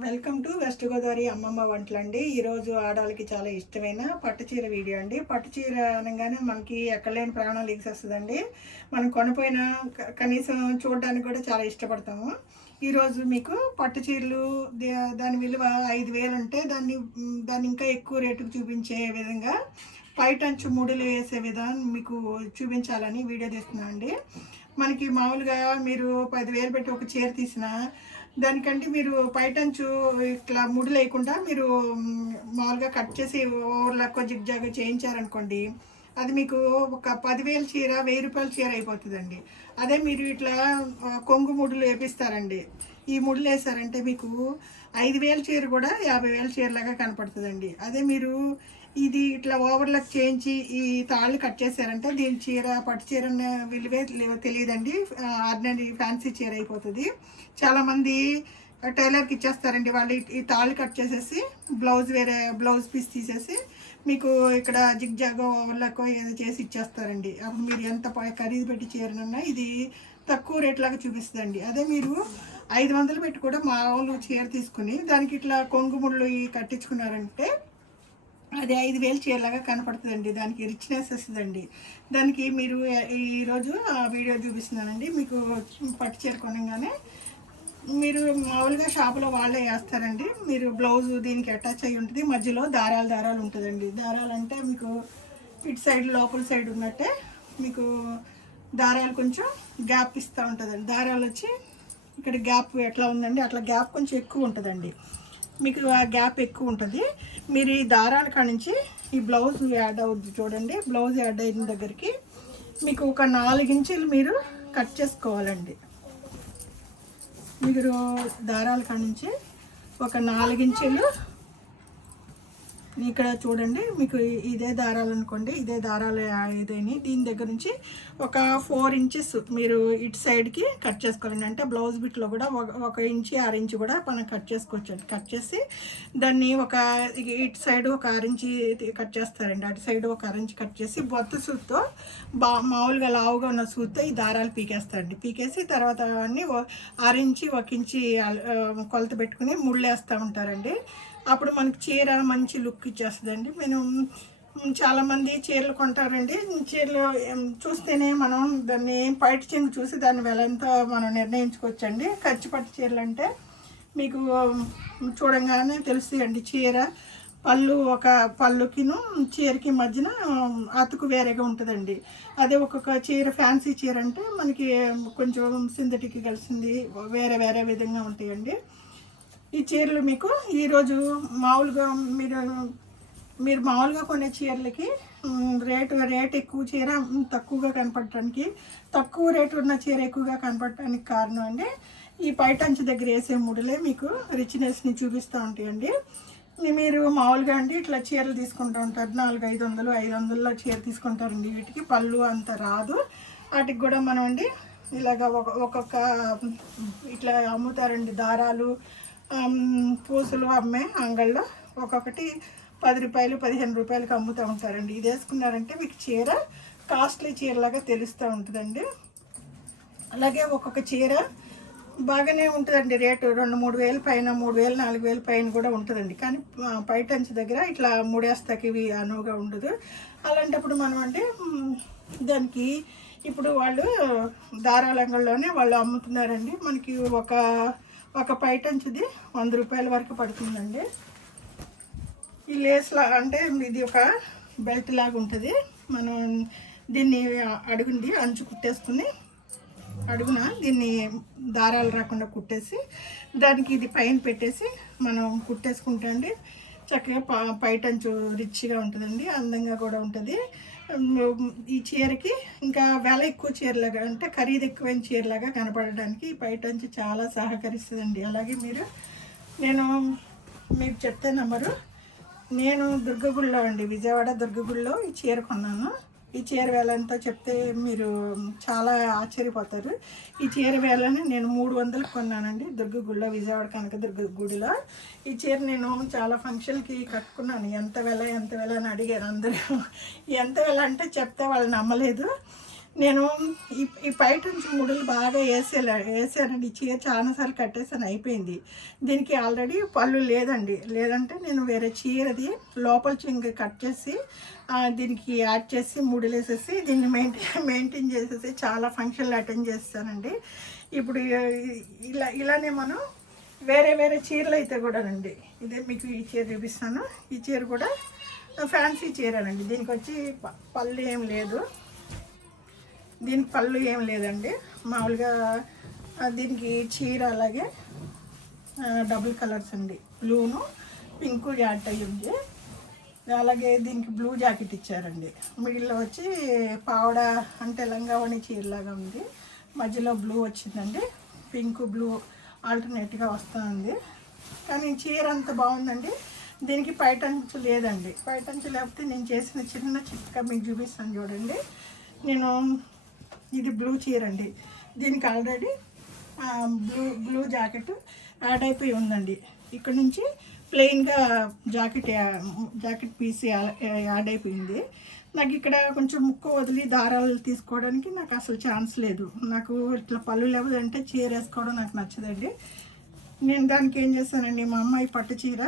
Welcome to west Godavari అమ్మమ్మ వంటలండి. ఈరోజు ఆడవాళ్ళకి చాలా ఇష్టమైన పట్టుచీర వీడియో అండి. పట్టుచీర అనగానే మనకి ఎక్కడలేని ప్రాణం లీక్సేస్తుందండి. మనం కొనిపోయినా కనీసం చూడడానికి కూడా చాలా ఇష్టపడతాము. ఈరోజు మీకు పట్టుచీరలు దాని విలువ 5,000 ఉంటే దాన్ని ఇంకా ఎక్కువ రేటుకు చూపించే విధంగా పైటంచు ముడులు వేసే విధానం మీకు చూపించాలని వీడియో తీస్తున్నాను అండి. మనకి మామూలుగా మీరు 10,000 పెట్టి ఒక చీర తీసిన దానికంటే మీరు పైటంచు ఇట్లా ముడి లేకుండా మీరు మామూలుగా కట్ చేసి ఓవర్లాక్ జిగ్జాగ్ చేయించారనుకోండి, అది మీకు ఒక 10,000 చీర 1,000 రూపాయల చీర అయిపోతుందండి. అదే మీరు ఇట్లా కొంగు ముడులు వేపిస్తారండి. ఈ ముడులు వేసారంటే మీకు 5,000 చీర కూడా 50,000 చీరలాగా కనపడుతుందండి. అదే మీరు ఇది ఇట్లా ఓవర్లాక్ చేయించి ఈ తాళ్ళు కట్ చేశారంటే దీని చీర పట్టు చీర విలువే తెలియదండి. ఆర్డినరీ ఫ్యాన్సీ చీర అయిపోతుంది. చాలామంది టైలర్కి ఇచ్చేస్తారండి. వాళ్ళు ఈ తాళ్ళు కట్ చేసేసి వేరే బ్లౌజ్ పీస్ తీసేసి మీకు ఇక్కడ జిగ్జాగో ఓవర్లాకో ఏదో చేసి ఇచ్చేస్తారండి. అప్పుడు మీరు ఎంత ఖరీదు పెట్టి చీరనున్నా ఇది తక్కువ రేట్ లాగా చూపిస్తుందండి. అదే మీరు 500 పెట్టి కూడా మామూలు చీర తీసుకుని దానికి ఇట్లా కొంగు ముళ్ళు కట్టించుకున్నారంటే అది 5,000 చీరలాగా కనపడుతుందండి. దానికి రిచ్నెస్ వస్తుందండి. దానికి మీరు ఈరోజు వీడియో చూపిస్తున్నానండి. మీకు పట్టు చీర కొనగానే మీరు మామూలుగా షాపులో వాళ్ళే వేస్తారండి. మీరు బ్లౌజ్ దీనికి అటాచ్ అయ్యి ఉంటుంది. మధ్యలో దారాలు ఉంటుందండి. దారాలు అంటే మీకు ఇటు సైడ్ లోపల సైడ్ ఉన్నట్టే మీకు దారాలు కొంచెం గ్యాప్ ఇస్తూ ఉంటుందండి. దారాలు వచ్చి ఇక్కడ గ్యాప్ ఎట్లా ఉందండి, అట్లా గ్యాప్ కొంచెం ఎక్కువ ఉంటుందండి. మీకు ఆ గ్యాప్ ఎక్కువ ఉంటుంది. మీరు ఈ దారాల కాడ నుంచి ఈ బ్లౌజ్ యాడ్ అవుద్ది చూడండి. బ్లౌజ్ యాడ్ అయిన దగ్గరికి మీకు ఒక 4 ఇంచులు మీరు కట్ చేసుకోవాలండి. మీరు దారాల కాడ నుంచి ఒక 4 ఇంచులు ఇక్కడ చూడండి. మీకు ఇదే దారాలు అనుకోండి, ఇదే దారాలు ఇదేని దీని దగ్గర నుంచి ఒక 4 ఇంచెస్ మీరు ఇటు సైడ్కి కట్ చేసుకోవాలండి. అంటే బ్లౌజ్ బిట్లో కూడా 1 ఇంచు 6 ఇంచు కూడా మనం కట్ చేసుకోవచ్చు. కట్ చేసి దాన్ని ఇటు సైడ్ ఒక 6 ఇంచు కట్ చేస్తారండి. అటు సైడ్ ఒక 6 ఇంచు కట్ చేసి బొత్త సూత్తో మామూలుగా లావుగా ఉన్న సూత్తో ఈ దారాలు పీకేస్తారండి. పీకేసి తర్వాత అన్నీ 6 ఇంచు 1 ఇంచు కొలత పెట్టుకుని ముళ్ళేస్తూ ఉంటారండి. అప్పుడు మనకి చీర మంచి లుక్ ఇచ్చేస్తుందండి. నేను చాలామంది చీరలు కొంటారండి. చీరలు చూస్తేనే మనం దాన్ని పైట చెంగు చూసి దాని వెల ఎంతో మనం నిర్ణయించుకోవచ్చండి. ఖర్చుపట్టు చీరలు అంటే మీకు చూడంగానే తెలుస్తాయండి. చీర పళ్ళుకిను చీరకి మధ్యన అతుకు వేరేగా ఉంటుందండి. అదే ఒక్కొక్క చీర ఫ్యాన్సీ చీర అంటే మనకి కొంచెం సింథటిక్ కలిసింది వేరే విధంగా ఉంటాయండి. ఈ చీరలు మీకు ఈరోజు మామూలుగా మీరు మామూలుగా కొనే చీరలకి రేట్ ఎక్కువ చీర తక్కువగా కనపడటానికి, తక్కువ రేటు ఉన్న చీర ఎక్కువగా కనపడటానికి కారణం అండి ఈ పైటంచు దగ్గర వేసే ముడులే మీకు రిచ్నెస్ని చూపిస్తూ ఉంటాయండి. మీరు మామూలుగా అండి ఇట్లా చీరలు తీసుకుంటూ ఉంటారు. 400, 500 చీర తీసుకుంటారండి. వీటికి పళ్ళు అంత రాదు. వాటికి కూడా మనం అండి ఇలాగ ఒక్కొక్క ఇట్లా అమ్ముతారండి. దారాలు పూసలు అమ్మే అంగళ్ళలో ఒక్కొక్కటి 10 రూపాయలు 15 రూపాయలకి అమ్ముతూ ఉంటారండి. ఇది వేసుకున్నారంటే మీకు చీర కాస్ట్లీ చీరలాగా తెలుస్తూ ఉంటుందండి. అలాగే ఒక్కొక్క చీర బాగానే ఉంటుందండి. రేటు 2-3 వేలు పైన, 3,000 4,000 పైన కూడా ఉంటుందండి. కానీ పైటంచు దగ్గర ఇట్లా ముడేస్తాకి ఇవి అనువుగా ఉండదు. అలాంటప్పుడు మనం అంటే దానికి ఇప్పుడు వాళ్ళు దారాలంగల్లోనే వాళ్ళు అమ్ముతున్నారండి. మనకి ఒక పైటంచుది 100 రూపాయల వరకు పడుతుందండి. ఈ లేస్లా అంటే ఇది ఒక బెల్ట్ లాగా ఉంటుంది. మనం దీన్ని అడుగుంది అంచు కుట్టేసుకుని అడుగున దీన్ని దారాలు రాకుండా కుట్టేసి దానికి ఇది పైన పెట్టేసి మనం కుట్టేసుకుంటా అండి. చక్కగా పైటంచు రిచ్గా ఉంటుందండి, అందంగా కూడా ఉంటుంది. ఈ చీరకి ఇంకా వెల ఎక్కువ చీరలాగా అంటే ఖరీదు ఎక్కువైన చీరలాగా కనపడడానికి ఈ పైటంచు చాలా సహకరిస్తుందండి. అలాగే నేను మీకు చెప్తే నమ్మరు, నేను దుర్గగుడిలో అండి, విజయవాడ దుర్గగుడిలో ఈ చీర కొన్నాను. ఈ చీర వేల ఎంతో చెప్తే మీరు చాలా ఆశ్చర్యపోతారు. ఈ చీర వేలని నేను 300కి కొన్నానండి దుర్గగుడిలో, విజయవాడ కనకదుర్గ గుడిలో. ఈ చీర నేను చాలా ఫంక్షన్కి కట్టుకున్నాను. ఎంత వెల అని అడిగారు అందరూ. ఎంత వెల అంటే చెప్తే వాళ్ళు నమ్మలేదు. నేను ఈ పైట నుంచి ముడులు బాగా వేసానండి. ఈ చీర చాలాసార్లు కట్టేసాను, అయిపోయింది. దీనికి ఆల్రెడీ పళ్ళు లేదండి. లేదంటే నేను వేరే చీరది లోపల చెంగు కట్ చేసి దీనికి యాడ్ చేసి ముడులు వేసేసి దీన్ని మెయింటైన్ చేసేసి చాలా ఫంక్షన్లు అటెండ్ చేస్తానండి. ఇప్పుడు ఇలానే మనం వేరే చీరలు అయితే కూడానండి, ఇదే మీకు ఈ చీర చూపిస్తాను. ఈ చీర కూడా ఫ్యాన్సీ చీరనండి. దీనికి వచ్చి పళ్ళు ఏం లేదు, దీనికి పళ్ళు ఏం లేదండి. మామూలుగా దీనికి చీర అలాగే డబుల్ కలర్స్ అండి, బ్లూను పింకు యాడ్ అయ్యింది. అలాగే దీనికి బ్లూ జాకెట్ ఇచ్చారండి. మిడిల్లో వచ్చి పావడ అంటే లంగావణి చీరలాగా ఉంది, మధ్యలో బ్లూ వచ్చిందండి. పింక్ బ్లూ ఆల్టర్నేట్గా వస్తుంది. కానీ చీర అంత బాగుందండి. దీనికి పైటంచు లేదండి. పైటంచు లేకపోతే నేను చేసిన చిన్న చిట్కా మీకు చూపిస్తాను చూడండి. నేను ఇది బ్లూ చీర అండి. దీనికి ఆల్రెడీ బ్లూ జాకెట్ యాడ్ అయిపోయి ఉందండి. ఇక్కడ నుంచి ప్లెయిన్గా జాకెట్ పీస్ యాడ్ అయిపోయింది. నాకు ఇక్కడ కొంచెం ముక్క వదిలి దారాలు తీసుకోవడానికి నాకు అసలు ఛాన్స్ లేదు. నాకు ఇట్లా పళ్ళు లేదంటే చీర వేసుకోవడం నాకు నచ్చదండి. నేను దానికి ఏం చేశానండి, మా అమ్మాయి పట్టు చీర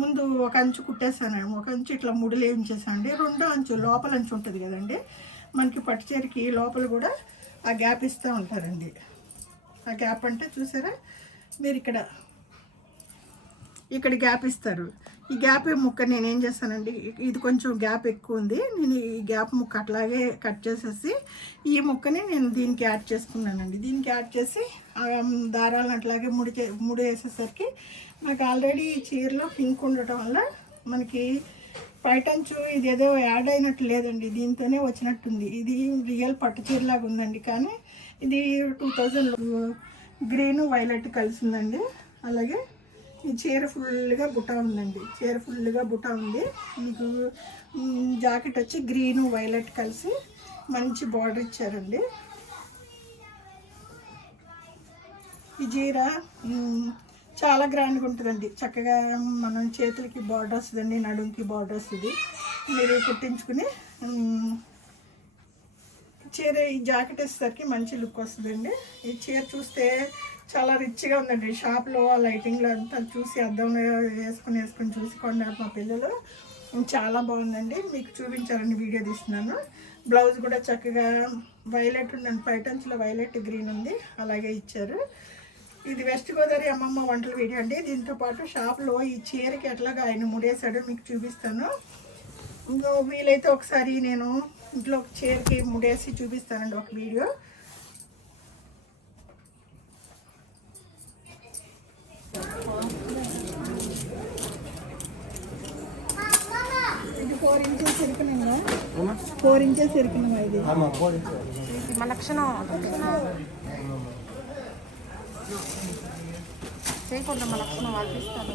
ముందు ఒక అంచు కుట్టేసానండి. ఒక అంచు ఇట్లా ముడులు వేయించేసానండి. రెండో అంచు లోపల అంచు ఉంటుంది కదండి, మనకి పట్టు చీరకి లోపల కూడా ఆ గ్యాప్ ఇస్తూ ఉంటారండి. ఆ గ్యాప్ అంటే చూసారా మీరు, ఇక్కడ గ్యాప్ ఇస్తారు. ఈ గ్యాప్ ముక్క నేనేం చేస్తానండి, ఇది కొంచెం గ్యాప్ ఎక్కువ ఉంది, నేను ఈ గ్యాప్ ముక్క అట్లాగే కట్ చేసేసి ఈ ముక్కని నేను దీనికి యాడ్ చేసుకున్నానండి. దీనికి యాడ్ చేసి దారాలను అట్లాగే ముడి వేసేసరికి నాకు ఆల్రెడీ చీరలో పింక్ ఉండటం వల్ల మనకి పైటంచు ఇది ఏదో యాడ్ అయినట్టు లేదండి, దీంతోనే వచ్చినట్టుంది. ఇది రియల్ పట్టు చీరలాగా ఉందండి. కానీ ఇది 2000 గ్రీన్ వైలెట్ కలిసిందండి. అలాగే ఈ చీర ఫుల్గా బుటా ఉందండి. చీర ఫుల్గా బుటా ఉంది. మీకు జాకెట్ వచ్చి గ్రీను వైలెట్ కలిసి మంచి బార్డర్ ఇచ్చారండి. ఈ చీర చాలా గ్రాండ్గా ఉంటుందండి. చక్కగా మనం చేతులకి బార్డర్ వస్తుందండి, నడుంకి బార్డర్ వస్తుంది. మీరు కుట్టించుకుని చీర ఈ జాకెట్ వేసేసరికి మంచి లుక్ వస్తుందండి. ఈ చీర చూస్తే చాలా రిచ్గా ఉందండి. షాప్లో ఆ లైటింగ్లో అంతా చూసి అద్దంలో వేసుకొని చూసి కొన్నారు మా పిల్లలు. చాలా బాగుందండి. మీకు చూపించాలని వీడియో తీస్తున్నాను. బ్లౌజ్ కూడా చక్కగా వైలెట్ ఉందండి, పైటంచులో వైలెట్ గ్రీన్ ఉంది, అలాగే ఇచ్చారు. ఇది వెస్ట్ గోదావరి అమ్మమ్మ వంటల వీడియో అండి. దీంతోపాటు షాప్లో ఈ చీరకి ఎట్లాగా ఆయన ముడేశాడో మీకు చూపిస్తాను. ఇంకా వీలైతే ఒకసారి నేను ఇంట్లో ఒక చీరకి ముడేసి చూపిస్తానండి ఒక వీడియో. ఇది 4 ఇంచెస్ ఇరుకునంగా, 4 ఇంచెస్ ఇరుకునంగా. ఇది మా లక్షణం చేయకూడదు, మా లక్షణం వాళ్ళు ఇస్తారు.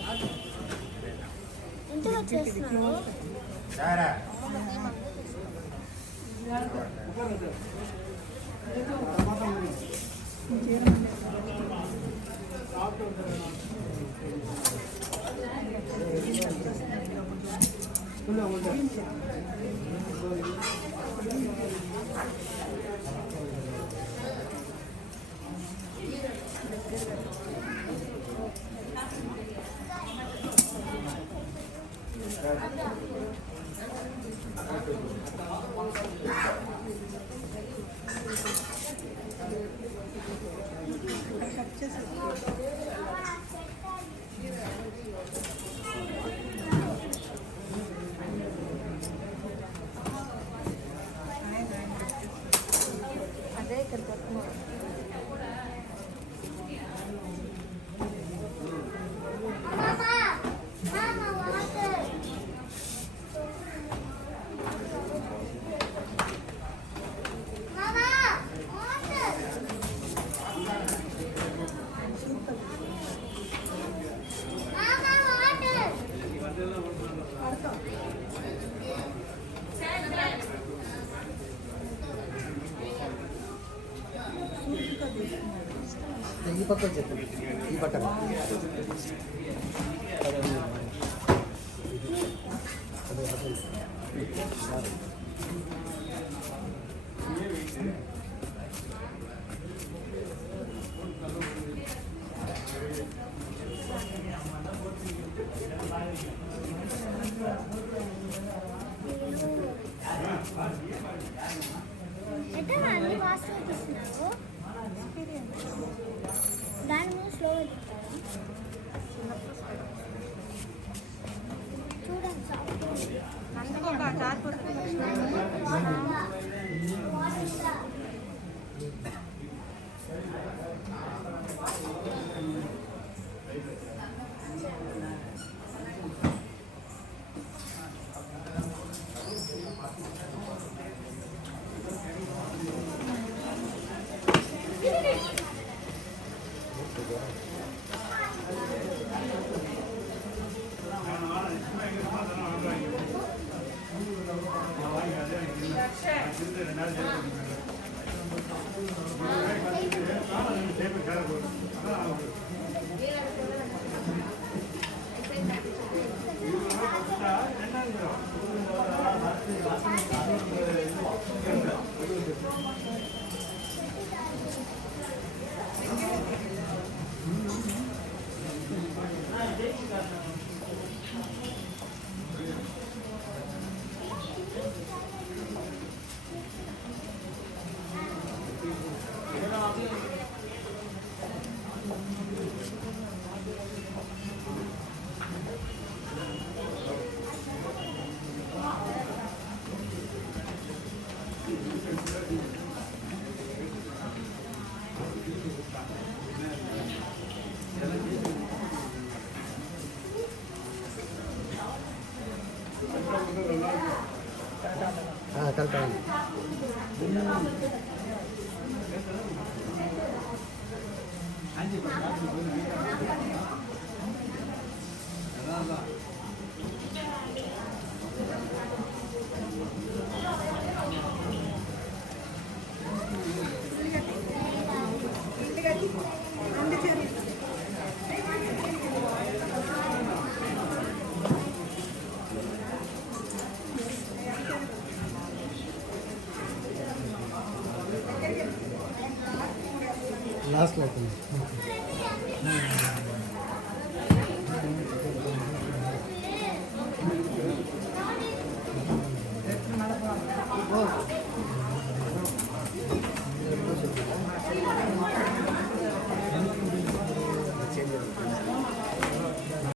ఈ పక్కన చెప్పండి, ఈ పక్కన ఎట్లా అన్ని ఫాస్ట్గా తీస్తున్నావు దాని మీద స్లోగా కరెక్ట్. లాస్ట్లో అవుతుంది.